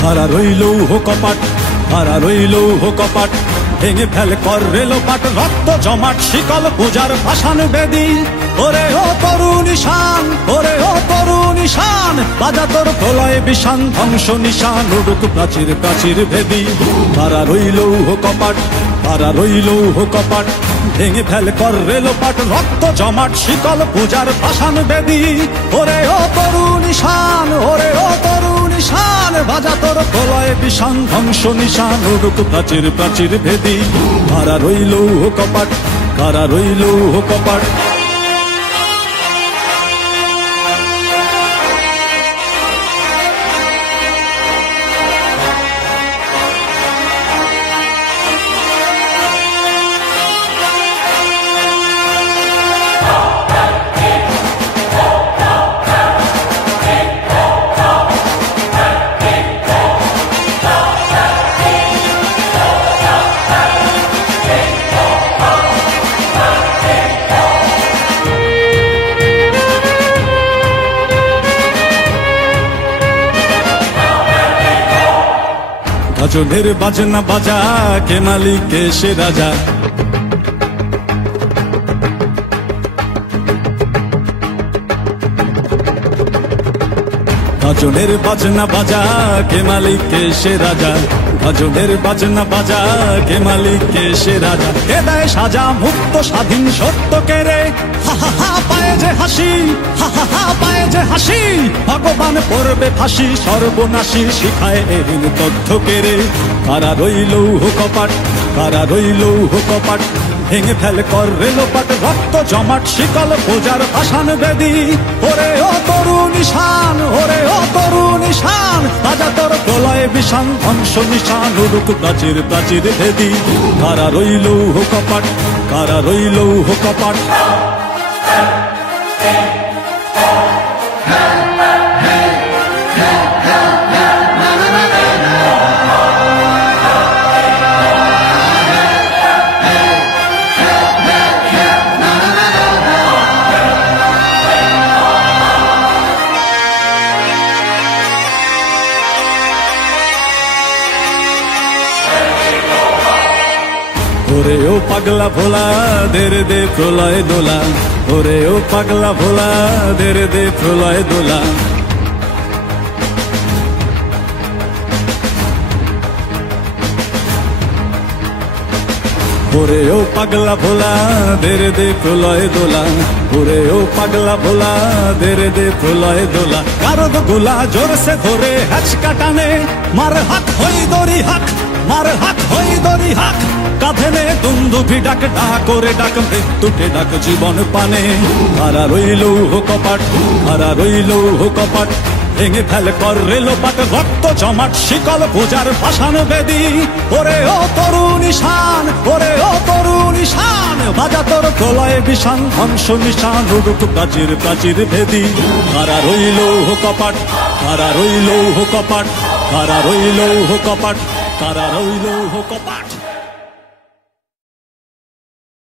খাড়া রইল কপাট, খাড়া রইল কপাট, ভেঙে ফেল কর রেলোপাট, রক্ত জমাট শিকল পূজার ভাসান বেদি। ওরে ও তরুণ ঈশান, ওরে ও তরুণ ঈশান, বাজা তোর প্রলয় বিষান, ধ্বংস নিশান উড়ুক প্রাচীর প্রাচীর ভেদি। খাড়া রইল কপাট, খাড়া রইল কপাট, ভেঙে ফেল কর রেলোপাট, রক্ত জমাট শিকল পূজার ভাসান বেদি। ওরে ও তরুণ ঈশান, ওরে ও তরুণ ঈশান, বাজা তোর প্রলয় বিষান, ধ্বংস নিশান উড়ুক প্রাচীর প্রাচীর ভেদি। খাড়া রইল কপাট, খাড়া রইল কপাট। গাজনের বাজনা বাজা, কে মালিক কে সে রাজা। গাজনের বাজনা বাজা, কে মালিক কে সে রাজা। গাজনের বাজনা বাজা, কে মালিক কে সে রাজা। কে দেয় সাজা মুক্ত স্বাধীন সত্য কেড়ে, হা হা হা পায়ে যে হাসি, হা হা হা পায়ে যে হাসি। ভগবান পড়বে ফাঁসি, সর্বনাশী শিখায় এহীন তথ্য কেড়ে। কারা রইল কপাট, কারা রইল কপাট, ভেঙে ফেল কর রেলোপাট, রক্ত জমাট শিকল পূজার ভাসান বেদি। ওরে ও তরুণ ঈশান, ওরে ও তরুণ ঈশান, বাজা তোর প্রলয় বিষান, ধ্বংস নিশান উড়ুক প্রাচীর প্রাচীর ভেদি। কারা রইল কপাট, কারা রইল কপাট। ওরে ও পাগলা ভোলা, দেরে দে প্রলয় দোলা। ওরে ও পাগলা ভোলা, দেরে দে প্রলয় দোলা। ওরে ও পাগলা ভোলা, দেরে দে প্রলয় দোলা। ওরে ও পাগলা ভোলা, দেরে দে প্রলয় দোলা। কারদ গোলা জোরসে ধরে হ্যাচকা টানে, মার হাক হই দড়ি হাক, মার হাক হই দড়ি হাক। কাঁধে নে দুন্দুভি ডাক, ডাক করে ডাক মৃত্যুকে ডাক জীবন পানে। কারা রইল কপাট, কারা রইল কপাট, ভেঙে ফেল কর রেলোপাট, রক্ত জমাট শিকল পূজার ভাসান বেদি। ওরে ও তরুণ ঈশান, ওরে ও তরুণ ঈশান, বাজা তোর প্রলয় বিষান, ধ্বংস নিশান উড়ুক প্রাচীর প্রাচীর ভেদি। কারা রইল কপাট, কারা রইল কপাট, কারা রইল কপাট, কারা রইল কপাট।